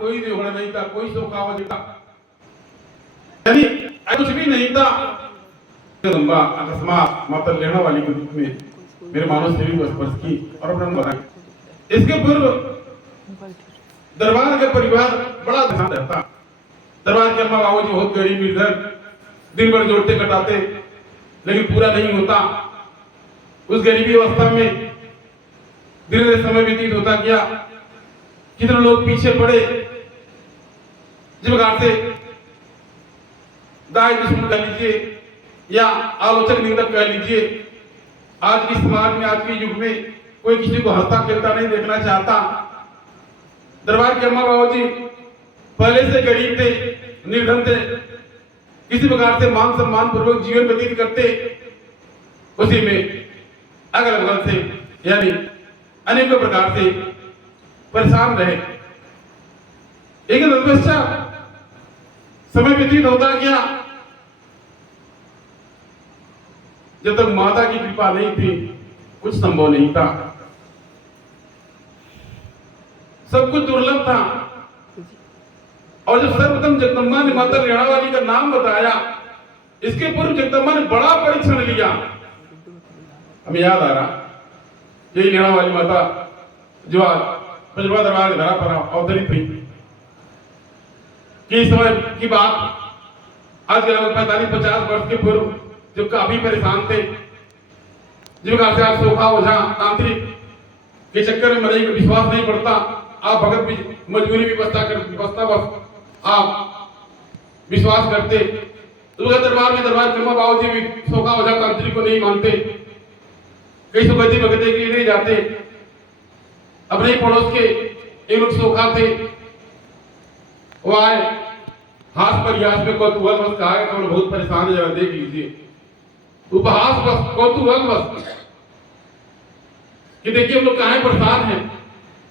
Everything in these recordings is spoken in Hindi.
कोई देवड़ नहीं था, कोई सोखावा नहीं था, यानी कुछ भी नहीं था। जगदम्बा अकस्मात माता लेना वाली के रूप में मेरे मानव शरीर को स्पर्श की और अपना बनाई। इसके पूर्व दरबार का परिवार बड़ा ध्यान रहता। दरबार के अम्मा बाबू जी बहुत गरीब निर्धन, दिन भर जोड़ते कटाते, लेकिन पूरा नहीं होता। उस गरीबी अवस्था में धीरे धीरे समय व्यतीत होता गया। कितने लोग पीछे पड़े, जिस प्रकार से दाई दुश्मन कह लीजिए या आलोचक निंदक कह लीजिए, आज की समाज में, आज के युग में कोई किसी को हंसता खेलता नहीं देखना चाहता। दरबार के अम्मा बाबू जी पहले से गरीब थे, निर्धन थे, किसी प्रकार से मान सम्मान पूर्वक जीवन व्यतीत करते। उसी में अगल बगल से यानी अनेकों प्रकार से परेशान रहे। लेकिन समय व्यतीत होता गया, जब तक माता की कृपा नहीं थी कुछ संभव नहीं था, सब कुछ दुर्लभ था। और जब सर्वप्रथम जगदम्बा ने माता लेणावाली का नाम बताया, इसके पूर्व जगदम्बा ने बड़ा परीक्षण लिया। हमें याद आ रहा यही लेणावाली माता जो आज पंजवा दरबार की धरा पर अवतरित हुई कि इस समय की बात, आज के लगभग 45-50 वर्ष के पूर्व, जो काफी परेशान थे, जिनका से आप सोखा ओझा तांत्रिक के चक्कर में मरीज को विश्वास नहीं पड़ता, आप भगत भी मजबूरी व्यवस्था बस आप विश्वास करते। तो दरबार में दरबार के बाबू जी भी सोखा ओझा तांत्रिक को नहीं मानते, कई सुगति भगते के लिए नहीं जाते। अपने पड़ोस के एक लोग सोखा थे, वो आए, हाथ पर यास में कौतूहल बस कहा कि हम बहुत परेशान है, जरा देख लीजिए। उपहास बस, कौतूहल बस कि देखिए हम लोग कहाँ परेशान हैं,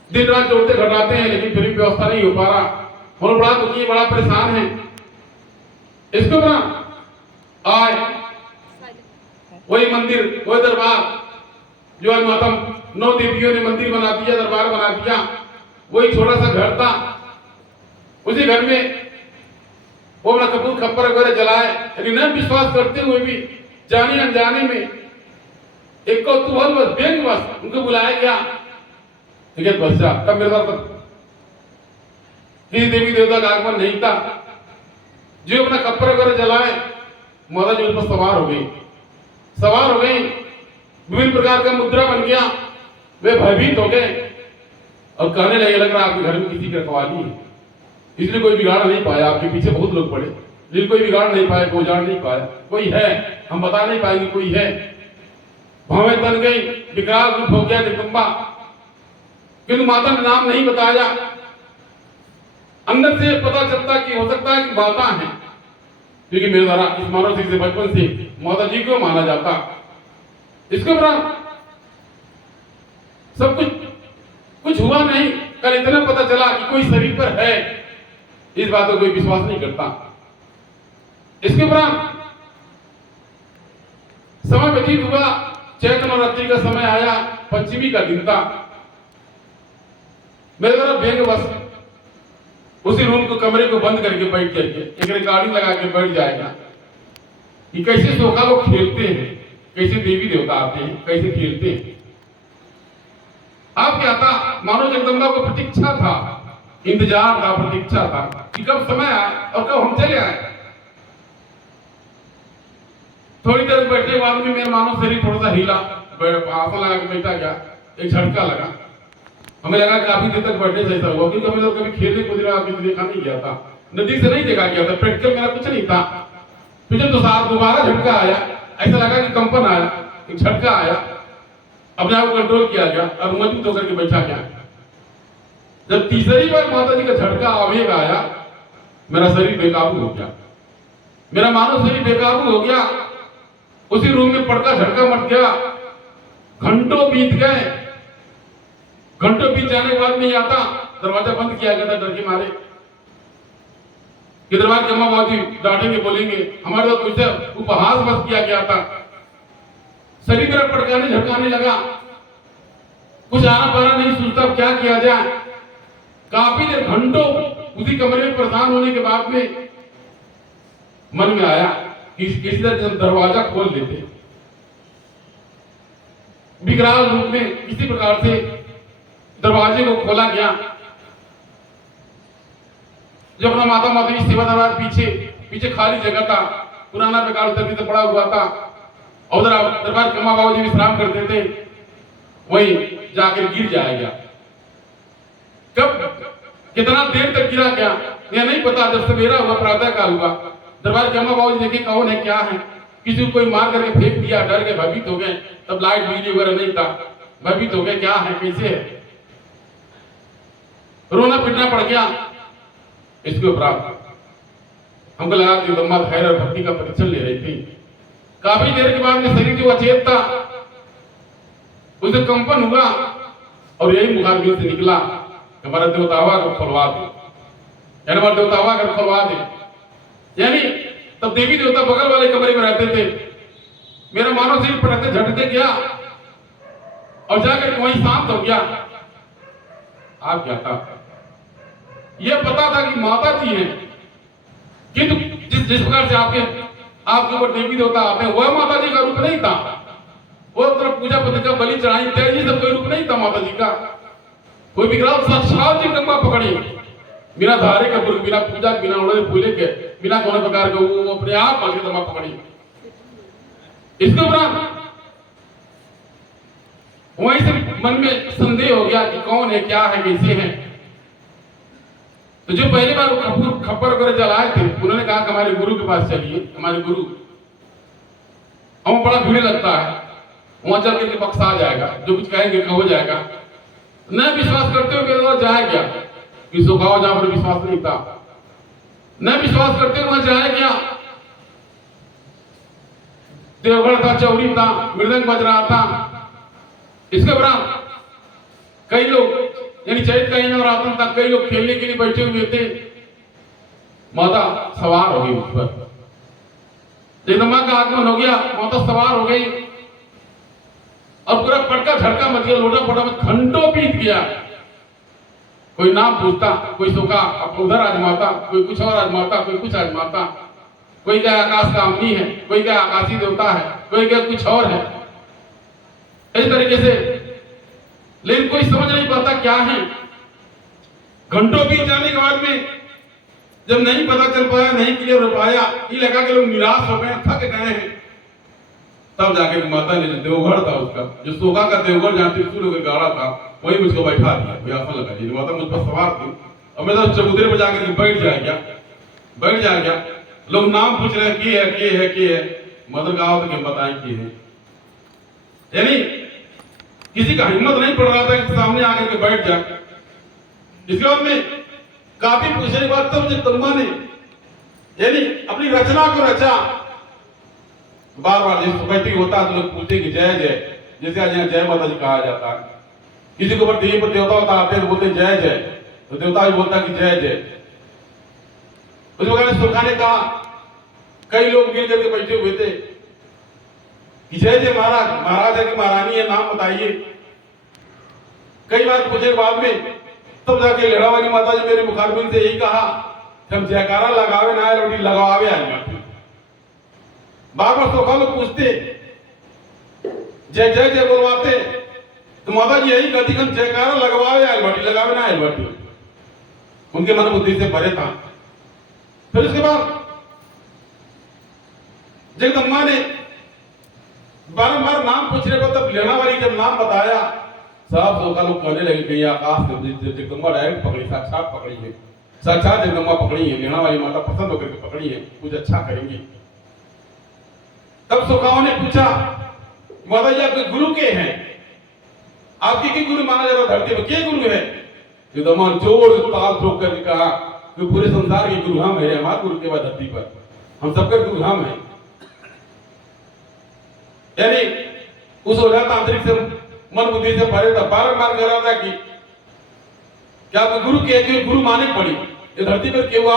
दिन रात जोड़ते घटाते हैं, लेकिन फिर भी व्यवस्था नहीं हो पा रहा, हम बड़ा दुखी, बड़ा परेशान है। इसको बना आए वही मंदिर, वही दरबार जो आज माता 9 देवियों ने मंदिर बना दिया, दरबार बना दिया, वही छोटा सा घर था। उसी घर में वो अपना कपूर खप्पर वगैरह जलाए, लेकिन न विश्वास करते हुए भी जाने अनजाने में एक कौतूहल बस, बेग बस उनको बुलाया गया। ठीक है बच्चा, तब मेरे साथ किसी देवी देवता का आगमन नहीं था। जो अपना खप्पर वगैरह जलाए, माता जी उस पर सवार हो गई, विभिन्न प्रकार का मुद्रा बन गया। वे भयभीत हो गए और कहने लगे, लग रहा आपके घर में किसी की रखवाली है, इसलिए कोई बिगाड़ नहीं पाया। आपके पीछे बहुत लोग पड़े, लेकिन कोई बिगाड़ नहीं पाया, कोई उजाड़ नहीं पाया। कोई है, हम बता नहीं पाएंगे कोई है। भवें तन गई, विकराल रूप हो गया जगदम्बा, किंतु माता ने नाम नहीं बताया। अंदर से पता चलता कि हो सकता है कि माता है, क्योंकि मेरे द्वारा इस मानव से बचपन से माता जी को माना जाता। इसके बाद सब कुछ हुआ नहीं। कल इतना पता चला कि कोई शरीर पर है, इस बात को कोई विश्वास नहीं करता। इसके बाद समय व्यतीत हुआ, चैत्र नवरात्रि का समय आया, पंचमी का दिन था। मेरे द्वारा बेग बस उसी रूम को, कमरे को बंद करके बैठ करके एक रिकॉर्डिंग लगा के बैठ जाएगा कि कैसे सोखा लोग खेलते हैं, कैसे देवी देवता आते हैं, कैसे खेलते हैं। आप क्या था, मानो जगदम्बा को प्रतीक्षा था, इंतजार था, प्रतीक्षा था कि कब समय आए और कब हम चले आए। थोड़ी देर बैठे बाद में मेरा मानो शरीर थोड़ा सा हिला, आसन लगा के बैठा गया, एक झटका लगा। हमें लगा काफी देर तक बैठने से ऐसा हुआ, क्योंकि हमें तो कभी खेलने कूदने वाला देखा नहीं गया था, नजदीक से नहीं देखा गया था, प्रैक्टिकल मेरा कुछ नहीं था। फिर जब दोबारा झटका आया, ऐसा लगा कि कंपन आया, एक झटका आया, अपने आप को कंट्रोल किया गया और मजबूत होकर के बैठा गया। जब तीसरी बार माता जी का झटका आवेग आया, मेरा शरीर बेकाबू हो गया, मेरा मानव शरीर बेकाबू हो गया। उसी रूम में पड़का झटका मच गया। घंटों बीत गए, घंटों बीत जाने के बाद नहीं आता, दरवाजा बंद किया गया था डर के मारे कि दरबार के अम्मा बाबू डांटेंगे, बोलेंगे। हमारे साथ कुछ उपहास बस किया गया था। शरीर मेरा पड़काने झटकाने लगा, कुछ आना पाना नहीं, सोचता क्या किया जाए। काफी देर, घंटों उसी कमरे में परेशान होने के बाद में मन में आया कि किसी तरह दरवाजा खोल लेते, विकराल रूप में किसी प्रकार से दरवाजे को खोला गया। जब अपना माता माधवी सेवा दरबार पीछे खाली जगह था, पुराना बेकार तभी से पड़ा हुआ था, और उधर दरबार कम्मा बाबू जी विश्राम करते थे, वहीं जाकर गिर जाएगा। कब कितना देर तक गिरा क्या यह नहीं पता। जब सवेरा हुआ, प्रातः काल हुआ, दरबार कम्मा बाबू जी देखे कौन है क्या है, किसी को कोई मार करके फेंक दिया, डर गए, भयभीत हो गए। तब लाइट बिजली वगैरह नहीं था, भयभीत हो गए, क्या है कैसे है, रोना पिटना पड़ गया। इसके उपरांत हमको लगा कि दम्मा धैर्य और भक्ति का परीक्षण ले रही थी। काफी देर के बाद में शरीर जो अचेत था उसे कंपन हुआ और यही मुखारबिन से निकला, हमारा देवतावा को खुलवा दे, यानी हमारा देवतावा को खुलवा दे। यानी तब देवी देवता बगल वाले कमरे में रहते थे। मेरा मानव शरीर पटकते झटके गया और जाकर वहीं शांत हो गया। आप क्या था, यह पता था कि माता जी हैं, किंतु जिस प्रकार से आपके ऊपर देवी देवता आते हैं वह माता जी का रूप नहीं था। वो तरफ पूजा पत्रिका बलि चढ़ाई इत्यादि सब कोई रूप नहीं था माता जी का। कोई विकराल साक्षात जगदम्बा पकड़ी, बिना धारे का पुरुष, बिना पूजा, बिना उड़े फूले के, बिना कोई प्रकार के, वो अपने आप जगदम्बा पकड़ी। इसके उपरांत वहीं से मन में संदेह हो गया कि कौन है, क्या है, कैसे है। तो जो पहली बार खप्पर वगैरह जलाए थे उन्होंने कहा कि हमारे गुरु के पास चलिए, हमारे गुरु, हमें बड़ा भीड़ लगता है, वहां चल के पक्ष आ जाएगा, जो कुछ कहेंगे हो जाएगा। न विश्वास करते हुए जाया गया कि सुखाओ, जहां पर विश्वास नहीं था, न विश्वास करते हुए जाया गया। देवगढ़ था, चौरी था, मृदंग बज रहा था। इसके उपरांत कई लोग, यानी चैत का नवरात्र तक कई लोग खेलने के लिए बैठे हुए थे। माता सवार हो गई उस पर, जगदम्बा का आगमन हो गया, माता सवार हो गई और पूरा पटका झटका मच गया, लोटा पोटा में घंटों बीत गया। कोई नाम पूछता, कोई सोका उधर आजमाता, कोई कुछ और आजमाता, कोई कुछ आजमाता, कोई क्या आकाश का अमनी है, कोई क्या आकाशी देवता है, कोई क्या कुछ और है, इस तरीके से। लेकिन कोई समझ नहीं पाता क्या है। घंटों बीत जाने के बाद में जब नहीं पता चल पाया, नहीं क्लियर हो पाया, ये लगा कि लोग निराश हो गए, थक गए हैं, तब जाके माता ने, जो देवघर था उसका, जो सोगा का देवघर जहां त्रिशूल का गाड़ा था, वही मुझको बैठा दिया, आसन लगा दिया। माता मुझ पर सवार थी और मैं तो चबूतरे पर जाकर के बैठ जाएगा। लोग नाम पूछ रहे हैं, की है, मदर गाँव तक बताएं की है। यानी किसी का हिम्मत नहीं पड़ रहा था कि सामने आकर के बैठ जाए। इसके बाद में काफी पूछने के बाद तब जगदम्बा ने यानी अपनी रचना को रचा। बार बार जैसे सुखैती होता तो लोग पूछते कि जय जय, जैसे आज यहाँ जय माता जी कहा जाता है। किसी के ऊपर देवी पर देवता होता आते हैं तो बोलते जय जय, तो देवता भी बोलता कि जय जय। उस वक्त सुखा ने कहा, कई लोग मिल करके बैठे हुए थे कि जय जय महाराज है कि महारानी है, नाम बताइए। कई बार पूछे बाद में तब जाके लड़ा वाली माता जी मेरे मुखारबिन से यही कहा कि हम जयकारा लगावे ना रोटी लगावे आज। बार बार सोखा लोग पूछते जय जय जय बोलवाते, तो माता जी यही कहती हम जयकारा लगवावे आज बाटी, लगावे ना आज बाटी। उनके मन बुद्धि से परे था। फिर उसके बाद जगदम्बा ने बारंबार नाम पूछने पर तब लेना वाली जब नाम बताया, सब सोखा लोग कहने लगे कि आकाश से जगदम्बा डायरेक्ट पकड़ी, साक्षात पकड़ी है, साक्षात जगदम्बा पकड़ी है, लेना वाली माता पसंद होकर के पकड़ी है, कुछ अच्छा करेंगी। तब सोखाओं ने पूछा, माता जी आपके गुरु के हैं, आपके के गुरु माना जाता धरती पर, के गुरु है? जगदम्बा जोर ताल ठोक करके कहा कि पूरे संसार के गुरु हम है, हमारे गुरु के बाद धरती पर हम सबके गुरु हम हैं। यानी उस ओझा तांत्रिक से मन बुद्धि से परे था, बारंबार कह रहा था कि क्या गुरु के गुरु माने पड़ी, ये धरती पर क्यों हुआ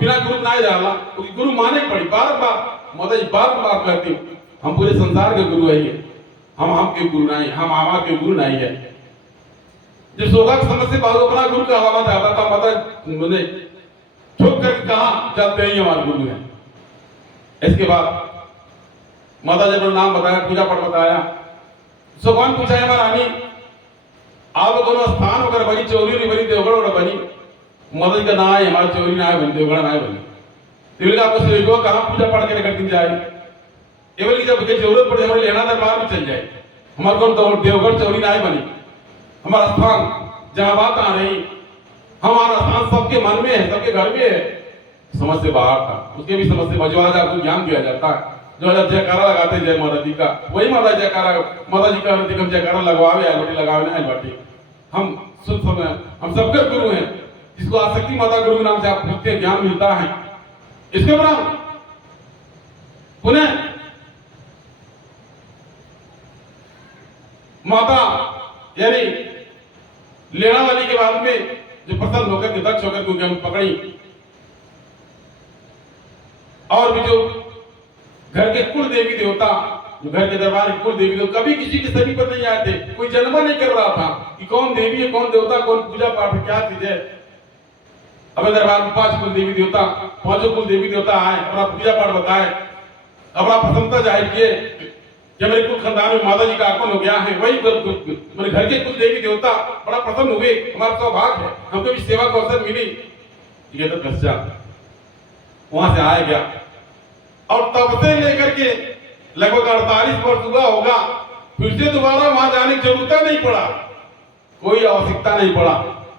बिना गुरु ना जाला, गुरु माने पड़ी। बारंबार माता जी बारंबार कहती हम पूरे संसार के गुरु है, हम आपके गुरु नहीं, हम आपके गुरु नहीं है। जब सोगा की समझ से अपना गुरु का हवा जाता था, माता ठोक करके कहा जाते ही हमारे गुरु हैं। इसके बाद माता जी ने नाम बताया, पूजा पाठ बताया। भगवान पूछा है महारानी आप दोनों स्थान होकर बनी, चौरी नहीं बनी, देवगढ़ बनी। माता जी का ना है हमारी चौरी ना है बनी, देवगढ़ ना है बनी। देवगढ़ आपको सेवकों कहाँ पूजा पाठ के करती जाए, केवल की जब जरूरत पड़े हमारे लेना दरबार में चल जाए। हमारे को देवगढ़ चौरी ना है बनी, हमारा स्थान जहां बात आ रही, हमारा स्थान सबके मन में है, सबके घर में है। समझ से बाहर था, उसके भी समझ से मजवाजा को ज्ञान दिया जाता है। जो जब जयकारा लगाते जय माता जी का, वही माता जयकारा माता जी का हम जयकारा लगवावे अलवटी लगावे ना अलवटी। हम सुन समय हम सबके गुरु हैं, जिसको आसक्ति माता गुरु के नाम से आप पूछते ज्ञान मिलता है। इसके बाद पुनः माता यानी लेना वाली के बाद में जो प्रसन्न होकर के दक्ष होकर क्योंकि हम पकड़ी, और भी जो घर के कुल देवी देवता, जो घर के दरबार के कुल देवी देवता कभी किसी के सभी पर नहीं आए थे, कोई जन्म नहीं कर रहा था कि कौन देवी है, कौन देवता, कौन पूजा पाठ क्या चीज है। अब दरबार में 5 कुल देवी देवता, 5 कुल देवी देवता आए, अपना पूजा पाठ बताए, अपना प्रसन्नता जाहिर किए कि मेरे कुल खानदान में माता जी का आगमन हो गया है। वही मेरे घर के कुल देवी देवता बड़ा प्रसन्न हुए, हमारा सौभाग्य है, हमको भी सेवा का अवसर मिली। ये तो पश्चात वहां से आया गया और तब से लेकर के लगभग 48 वर्ष हुआ होगा, फिर से दोबारा वहां जाने की जरूरत नहीं पड़ा, कोई आवश्यकता नहीं पड़ा,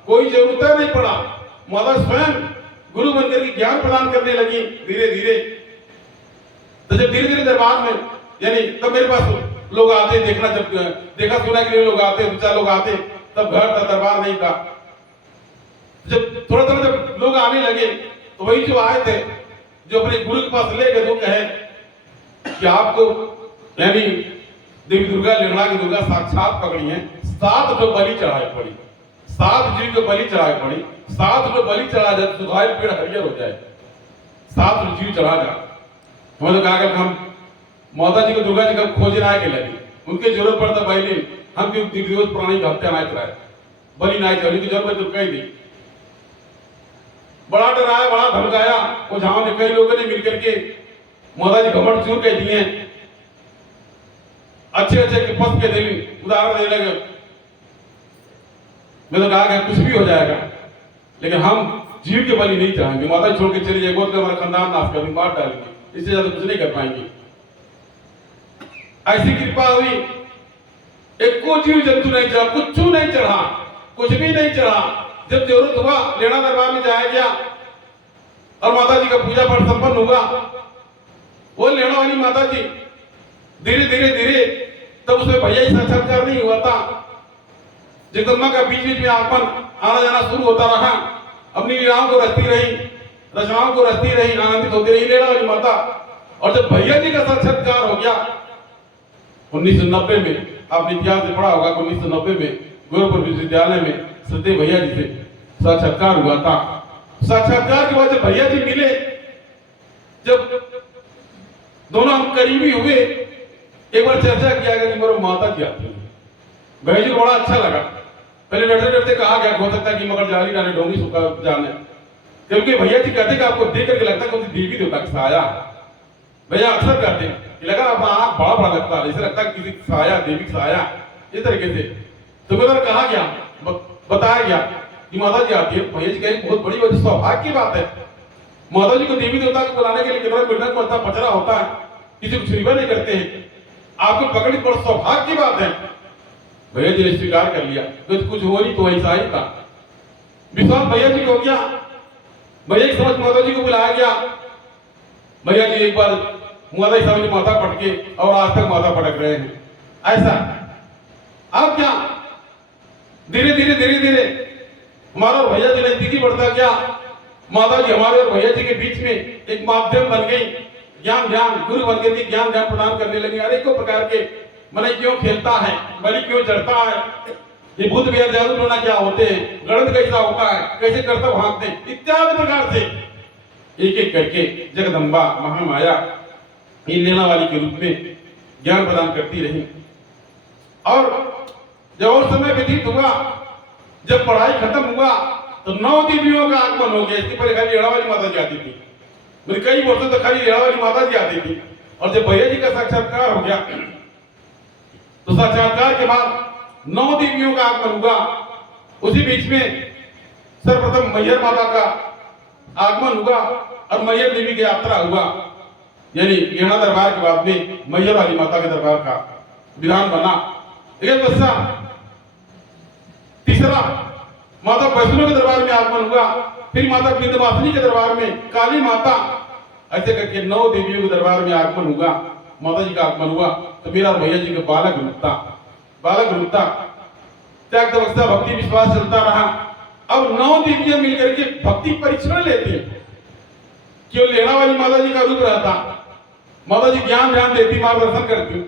कोई जरूरत नहीं पड़ा। माता स्वयं गुरु बनकर के ज्ञान प्रदान करने लगी धीरे धीरे। तो जब धीरे धीरे दरबार में यानी तब मेरे पास लोग आते देखना, जब देखा सुना के लिए लोग आते, 2-4 लोग आते, तब घर था, दरबार नहीं था। जब थोड़ा थोड़ा जब लोग आने लगे तो वही जो आए थे जो अपने गुरु के पास ले गए, वो कहे कि आपको यानी देवी दुर्गा लेना की दुर्गा साक्षात पकड़ी है, 7 जो बलि चढ़ाई पड़ी, 7 जीव जो बलि चढ़ाई पड़ी, 7 जो बलि चढ़ा जाए तो सुखाए पेड़ हरियर हो जाए, 7 जीव चढ़ा जाए। हम कहा कि हम माता जी को दुर्गा जी का खोज ना के लगी, उनके जरूरत पड़ता पहले हम क्यों दिव्योत प्राणी का हत्या ना कराए, बलि ना चढ़ी तो जरूरत तो कही थी। बड़ा डराया, बड़ा धमकाया, वो झाओं ने कई लोगों ने मिलकर के माता जी घमंड चूर कह दिए, अच्छे अच्छे के पद के दिल उदाहरण देने लगे। मैं तो कहा कि कुछ भी हो जाएगा लेकिन हम जीव के बलि नहीं चाहेंगे, माता छोड़ के चली जाएगी, हमारा खानदान नाश कर देंगे, मार डालेंगे, इससे ज्यादा कुछ नहीं कर पाएंगे। ऐसी कृपा हुई, एक को जीव जंतु नहीं चढ़ा, कुछ नहीं चढ़ा, कुछ भी नहीं चढ़ा। जब जरूरत हुआ लेना दरबार में जाया गया और माता जी का पूजा पाठ संपन्न हुआ। वो लेना वाली माता जी धीरे धीरे धीरे तब उसमें भैया ही साक्षात्कार नहीं हुआ था, जगदम्बा का बीच बीच में आगमन आना जाना शुरू होता रहा, अपनी लीलाओं को रचती रही, रचनाओं को रचती रही, आनंदित होती रही लेना वाली माता। और जब भैया जी का साक्षात्कार हो गया 1990 में, आपने इतिहास से पढ़ा होगा 1990 में गोरखपुर विश्वविद्यालय में सत्यदेव भैया जी से साक्षात्कार हुआ था। साक्षात्कार के बाद जब भैया जी मिले, जब दोनों हम करीबी हुए, एक बार चर्चा किया गया कि मेरे माता जी आती है। भैया जी को बड़ा अच्छा लगा, पहले डरते डरते कहा गया हो सकता है कि मगर जाली डाले डोंगी सुखा जाने, क्योंकि भैया जी कहते कि आपको देख करके लगता है कि देवी देवता का साया। भैया अक्सर कहते हैं कि लगा अपना आंख बड़ा बड़ा लगता है, ऐसे लगता है किसी साया, देवी साया, इस तरीके से। तो मेरे कहा गया, बताया गया कि माता जी आती है। भैया जी कहे बहुत बड़ी वजह सौभाग्य की बात है, माता जी को देवी देवता को बुलाने के लिए कितना मिलना पड़ता, पचरा होता है, किसी को छुरीबा नहीं करते हैं, आपको पकड़ी बड़ा सौभाग्य की बात है। भैया जी ने स्वीकार कर लिया, तो कुछ हो नहीं तो ऐसा ही था। विश्वास भैया जी को हो गया, भैया की समझ माता जी को बुलाया गया। भैया जी एक बार माता जी समझ माथा पटके और आज तक माथा पटक रहे हैं। ऐसा अब क्या धीरे धीरे धीरे धीरे हमारा और भैया जी नजदीकी बढ़ता गया। माता जी हमारे और भैया जी के बीच में एक माध्यम बन गई, ज्ञान गुरु बन गई, ज्ञान प्रदान करने लगे। अनेकों प्रकार के मन क्यों खेलता है, बलि क्यों चढ़ता है, ये भूत बेर जादू टोना क्या होते हैं, गणित कैसा होता है, कैसे करतब भागते, इत्यादि प्रकार से एक एक करके जगदम्बा महामाया इन लेना वाली के रूप में ज्ञान प्रदान करती रही। और जब और समय व्यतीत हुआ, जब पढ़ाई खत्म हुआ तो 9 देवियों का आगमन हो गया। इसके पहले खाली रेड़ा वाली माता जी आती थी, मेरे कई वर्षों तक खाली रेड़ा वाली माता जी आती थी। और जब भैया जी का साक्षात्कार हो गया तो साक्षात्कार के बाद 9 देवियों का आगमन हुआ। उसी बीच में सर्वप्रथम मैहर माता का आगमन हुआ और मैहर देवी की यात्रा हुआ, यानी गेड़ा दरबार के बाद में मैहर वाली माता के दरबार का विधान बना। एक बच्चा तीसरा माता वैष्णो के दरबार में आगमन हुआ, फिर माता विंध्यवासिनी के दरबार में काली माता, ऐसे करके 9 देवियों के दरबार में आगमन हुआ, माता जी का आगमन हुआ। तो मेरा और भैया जी का बालक रूपता त्याग तपस्या भक्ति विश्वास चलता रहा। अब 9 देवियां मिलकर के भक्ति परीक्षण लेती हैं। क्यों लेना वाली माता जी का रूप रहता, माता जी ज्ञान ध्यान देती, मार्गदर्शन करती,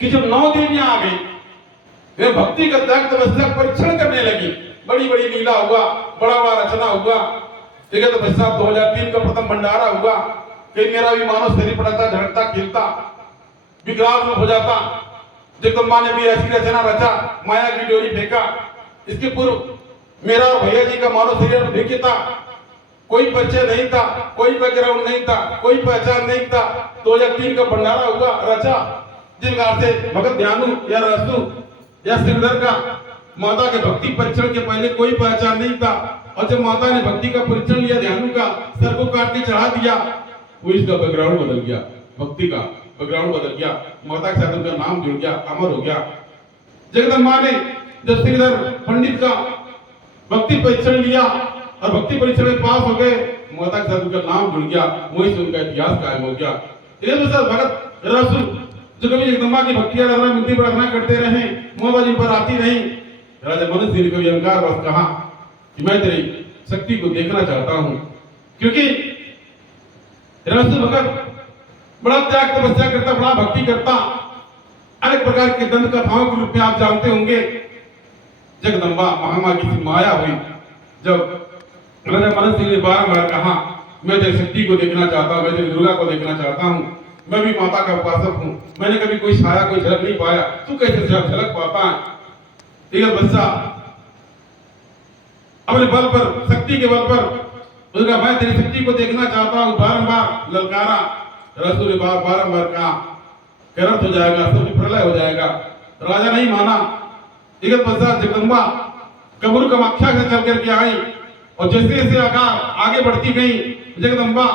कि जब 9 देवियां आ गई वे भक्ति का त्याग तपस्या परीक्षण करने लगी। बड़ी बड़ी लीला हुआ, बड़ा बड़ा रचना हुआ। ठीक है, तो बच्चा 2003 का प्रथम भंडारा हुआ कि मेरा भी मानव शरीर पड़ता, झड़कता, खिलता, विकराल रूप हो जाता। जगदम्बा ने भी ऐसी रचना रचा, माया की डोरी फेंका। इसके पूर्व मेरा और भैया जी का मानव शरीर भिन्न था, कोई परिचय नहीं था, कोई बैकग्राउंड नहीं था, कोई पहचान नहीं था। 2003 का भंडारा हुआ, रचा, जिस प्रकार से भगत ध्यानु या रसु या श्रीधर का माता के भक्ति परीक्षण के पहले कोई पहचान नहीं था, और जब माता ने भक्ति का परीक्षण लिया, ध्यानु का सर को काट के चढ़ा दिया, वो इसका बैकग्राउंड बदल गया, भक्ति का बैकग्राउंड बदल गया, माता के साथ उनका नाम जुड़ गया, अमर हो गया। जगदम्बा ने जब श्रीधर पंडित का भक्ति परीक्षण लिया और भक्ति परीक्षण में पास हो गए, माता के साथ उनका नाम जुड़ गया, वहीं से उनका इतिहास कायम हो गया। भगत रसु जो कभी जगदम्बा की भक्ति आराधना मिलती प्रार्थना करते रहे, माता जी पर आती नहीं। राजा मनुष्य ने कभी अहंकार बस कहा कि मैं तेरी शक्ति को देखना चाहता हूं, क्योंकि रसु भगत बड़ा त्याग तपस्या करता, बड़ा भक्ति करता, अनेक प्रकार के दंत कथाओं के रूप में आप जानते होंगे। जगदम्बा महामाया की माया हुई, जब राजा मनुष्य ने बारंबार कहा मैं तेरी शक्ति को देखना चाहता हूं, मैं तेरी दुर्गा को देखना चाहता हूं, मैं भी माता का उपासक हूं, मैंने कभी कोई छाया कोई झलक नहीं पाया, तू कैसे झलक पाता है। ठीक है, बच्चा अपने बल पर, शक्ति के बल पर उसका मैं तेरी शक्ति को देखना चाहता हूं, बारंबार ललकारा। रसू ने बारंबार कहा करत हो जाएगा, सब प्रलय हो जाएगा। राजा नहीं माना। ठीक है, बच्चा जगदम्बा कबूर कामाख्या से चल करके आई, और जैसे जैसे आगे बढ़ती गई, जगदम्बा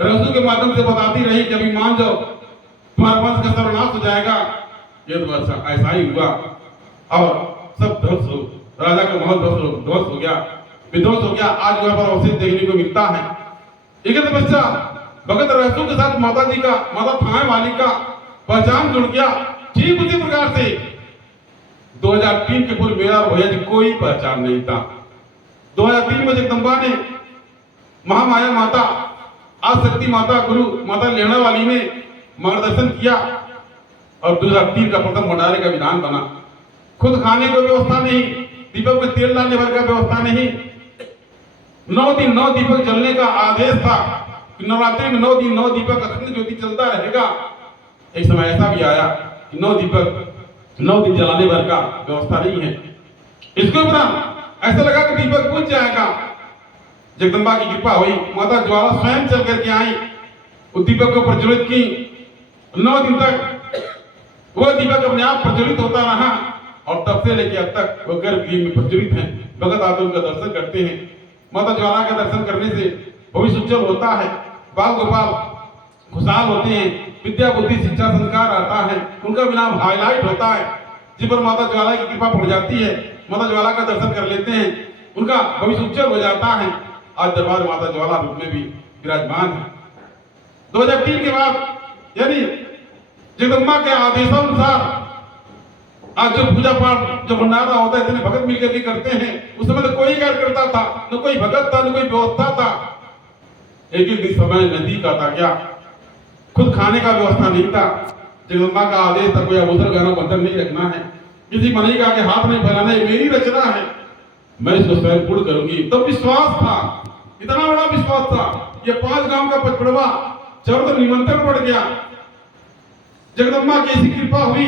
रसू के माध्यम से बताती रही कि अभी मान जाओ, तुम्हारे वंश का सर्वनाश हो जाएगा। ये तो अच्छा ऐसा ही हुआ, और सब ध्वंस हो, राजा का महल ध्वंस हो गया, विध्वंस हो गया। आज वहां पर अवशेष देखने को मिलता है। ठीक है, तो बच्चा भगत रसू के साथ माता जी का, माता थाने वाली का पहचान जुड़ गया। ठीक उसी प्रकार से 2003 के पूर्व मेरा और भैया जी कोई पहचान नहीं था। 2003 में जगदम्बा ने महामाया माता, आदिशक्ति माता, गुरु माता लेना वाली ने मार्गदर्शन किया, और 2003 का प्रथम भंडारे का विधान बना। खुद खाने को व्यवस्था नहीं, दीपक में तेल डालने भर का व्यवस्था नहीं। 9 दिन 9 दीपक जलने का आदेश था, नवरात्रि में 9 दिन 9 दीपक अखंड ज्योति चलता रहेगा। एक समय ऐसा भी आया कि 9 दीपक 9 दिन जलाने भर का व्यवस्था नहीं है। इसके ऊपर ऐसा लगा कि दीपक बुझ जाएगा। जगदम्बा की कृपा हुई, माता ज्वाला स्वयं चल करके आई, उस दीपक को प्रज्वलित की। 9 दिन तक वह दीपक अपने आप प्रज्वलित होता रहा, और तब से लेकर अब तक वह गर्भगृह में प्रज्वलित है। भगत आते उनका दर्शन करते हैं। माता ज्वाला का दर्शन करने से भविष्य उज्जवल होता है, बाल गोपाल खुशहाल होते हैं, विद्या बुद्धि शिक्षा संस्कार आता है, उनका भी नाम हाईलाइट होता है। जिस पर माता ज्वाला की कृपा पड़ जाती है, माता ज्वाला का दर्शन कर लेते हैं, उनका भविष्य उज्जवल हो जाता है। आज दरबार माता ज्वाला रूप में भी विराजमान है। 2003 के बाद, यानी जगदम्बा के आदेशानुसार आज जो पूजा पाठ जो भंडारा होता है, इतने भगत मिलकर के करते हैं। उस समय तो कोई कार्यकर्ता था, न कोई भगत था, न कोई व्यवस्था था। एक दिन समय नदी का था, क्या खुद खाने का व्यवस्था नहीं था। जगदम्बा का आदेश था, कोई अवसर गहना बंधन नहीं रखना है, किसी मनी का आगे हाथ नहीं फैलाना है, मेरी रचना है, मैं इसको स्वयं पूर्ण करूंगी। तब विश्वास था, इतना बड़ा विश्वास था। ये 5 गांव का पचपड़वा चारों तरफ निमंत्रण पड़ गया। जगदम्बा की ऐसी कृपा हुई,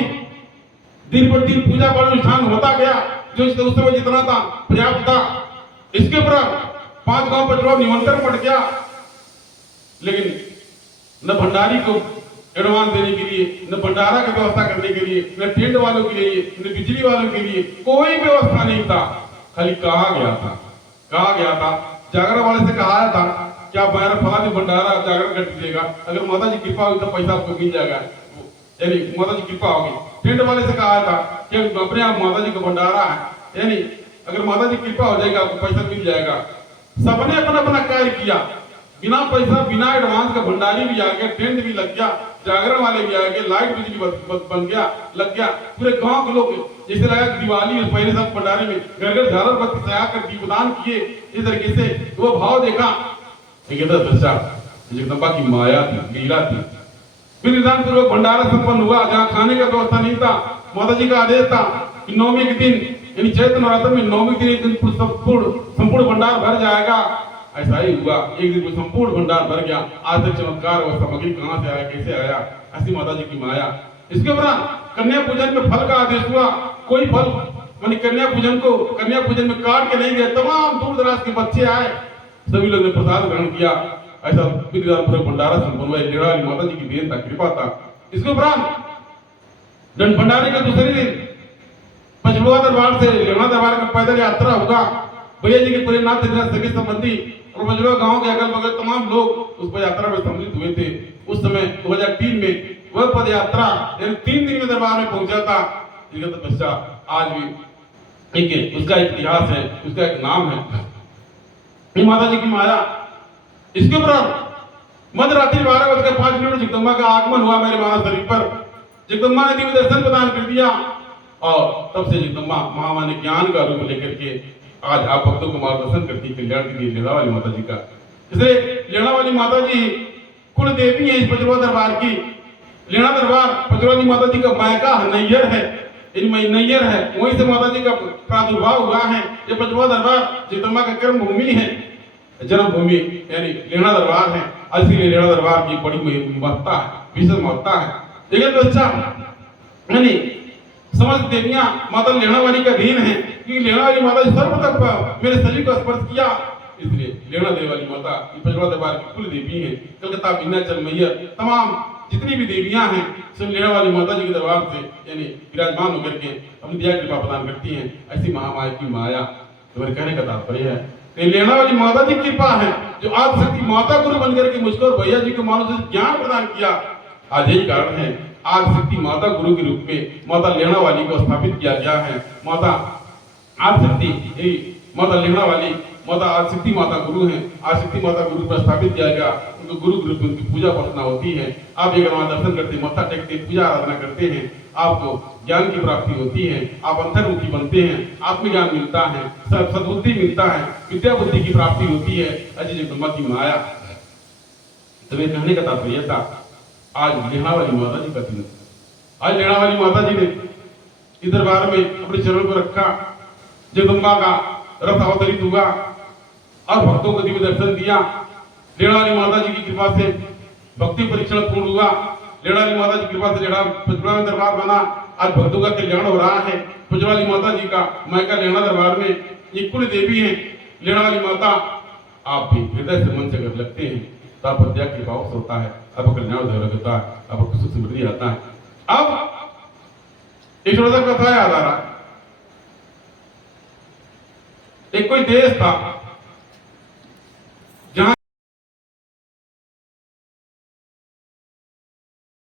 दिन पर दिन पूजा पाठ अनुष्ठान होता गया, जो उस समय जितना था पर्याप्त था। इसके ऊपर 5 गांव पचड़ों निमंत्रण पड़ गया, लेकिन न भंडारी को एडवांस देने के लिए, न भंडारा की व्यवस्था करने के लिए, न टेंट वालों के लिए, न बिजली वालों के लिए कोई व्यवस्था नहीं था। खाली कहा गया था जागरण वाले से कहा था कि आप मेरा फला भी भंडारा जागरण कर दीजिएगा, अगर माता जी कृपा होगी तो पैसा आपको मिल जाएगा, यानी माता जी कृपा होगी। टेंट वाले से कहा था कि अपने आप माता जी का भंडारा है, यानी अगर माता जी कृपा हो जाएगा आपको पैसा मिल जाएगा। सबने अपना अपना कार्य किया, बिना पैसा बिना एडवांस का भंडारी भी आ गया, टेंट भी लग गया, जागरण वाले भी आ गए, लाइट बिजली बन गया, लग गया। पूरे गांव के लोग जैसे लगा दिवाली पहले सब भंडारे में घर घर झालर बत्ती सजा कर दीपदान किए, इस तरीके से वो भाव देखा। बच्चा जगदम्बा की माया थी, लीला थी। फिर निदान पूर्वक भंडारा संपन्न हुआ, जहाँ खाने का व्यवस्था नहीं था। माता जी का आदेश था कि 9वीं के दिन यानी चैत्र नवरात्र में 9वीं दिन संपूर्ण भंडार भर जाएगा। ऐसा ही हुआ, एक दिन संपूर्ण भंडार भर गया। आज तक चमत्कार और सामग्री कहां से आया, कैसे आया, ऐसी माता जी की माया। इसके उपरांत कन्या पूजन में फल का आदेश हुआ। कोई फल मानी कन्या पूजन में काट के नहीं गए, तमाम दूर दराज के बच्चे आए, सभी लोगों ने प्रसाद ग्रहण किया। ऐसा पूरा भंडारा संपन्न हुआ। लेड़ा वाली माता जी की देन था, कृपा था। इसके उपरांत दंड भंडारे के दूसरे दिन पचड़ुआ दरबार से लेवा दरबार का पैदल यात्रा होगा। भैया जी के पूरे नाथ सगे संबंधी और पचड़ुआ गांव के अगल बगल तमाम लोग उस पर यात्रा में सम्मिलित हुए थे। उस समय 2003 में वह पद यात्रा 3 दिन में दरबार में पहुंचा था। बच्चा आज भी एक उसका इतिहास है, उसका एक नाम है, माता जी की माया। इसके ऊपर मध्य रात्रि 12:05 जगदम्बा का आगमन हुआ मेरे मानस शरीर पर। जगदम्बा ने दिव्य दर्शन प्रदान कर दिया और तब से जगदम्बा महामाया ने ज्ञान का रूप लेकर के आज आप भक्तों को मार्गदर्शन करती कल्याण के लिए लेड़ा वाली माता जी का। इसलिए लेड़ा वाली माता जी कुल देवी है इस पचड़ुआ दरबार की। लेड़ा दरबार पचड़ुआ माता जी का मायका नैयर है, नैयर है, वहीं से माता जी का प्रादुर्भाव हुआ है। ये पचड़ुआ दरबार जगदम्बा का कर्म भूमि है, जन्म भूमि यानी लेड़ा दरबार है। इसीलिए लेड़ा दरबार की बड़ी महत्ता है, विशेष महत्ता है। लेकिन बच्चा यानी समस्त देवियां माता लेड़ा वाली का धीन है, क्योंकि लेड़ा वाली माता सर्वप्रथम मेरे शरीर को स्पर्श किया। इसलिए लेड़ा देवी वाली माता पचड़ुआ दरबार की कुल देवी है। कलकत्ता विंध्याचल मैया तमाम जितनी भी देवियां हैं सब लेड़ा वाली माता जी के दरबार से यानी विराजमान होकर के अपनी दया कृपा प्रदान करती हैं। ऐसी महामाया की माया तुम्हारे कहने का तात्पर्य है। लेड़ा वाली माता जी की कृपा है जो आज शक्ति माता गुरु बनकर के मुझको और भैया जी को मानो से ज्ञान प्रदान किया। आज यही कारण है आज शक्ति माता गुरु के रूप में माता लेड़ा वाली को स्थापित किया गया है। माता आज शक्ति माता लेड़ा वाली माता आदिशक्ति माता गुरु है। आदिशक्ति माता गुरु पर स्थापित किया गया, उनको गुरु के रूप में उनकी पूजा प्रार्थना होती है। आप अगर वहां दर्शन करते, मत्था टेकते, पूजा आराधना करते हैं, आपको ज्ञान की प्राप्ति होती है, आप अंतर्मुखी बनते हैं, आत्मज्ञान मिलता है, सद्बुद्धि मिलता है, विद्या बुद्धि की प्राप्ति होती है। अजय जगदम्बा की माया। तो मेरे कहने का तात्पर्य था आज लेड़ा वाली माता जी का दिन। आज लेड़ा वाली माता जी ने इस दरबार में अपने चरण को रखा। जगदम्बा का रथ अवतरित हुआ और भक्तों को दिव्य दर्शन दिया। लेड़ा वाली माता जी की कृपा से भक्ति परीक्षण पूर्ण हुआ। लेड़ा वाली माता जी की कृपा से लेड़ा पचड़ुआ में दरबार बना। आज भक्तों का कल्याण हो रहा है। पचड़ुआ वाली माता जी का मायका लेड़ा दरबार में ये कुल देवी है लेड़ा वाली माता। आप भी हृदय से मन से अगर लगते हैं तो आप दया कृपा होता है, आपका कल्याण होता है, आपको सुख समृद्धि आता है। अब एक छोटा सा कथा याद आ रहा है। एक कोई देश था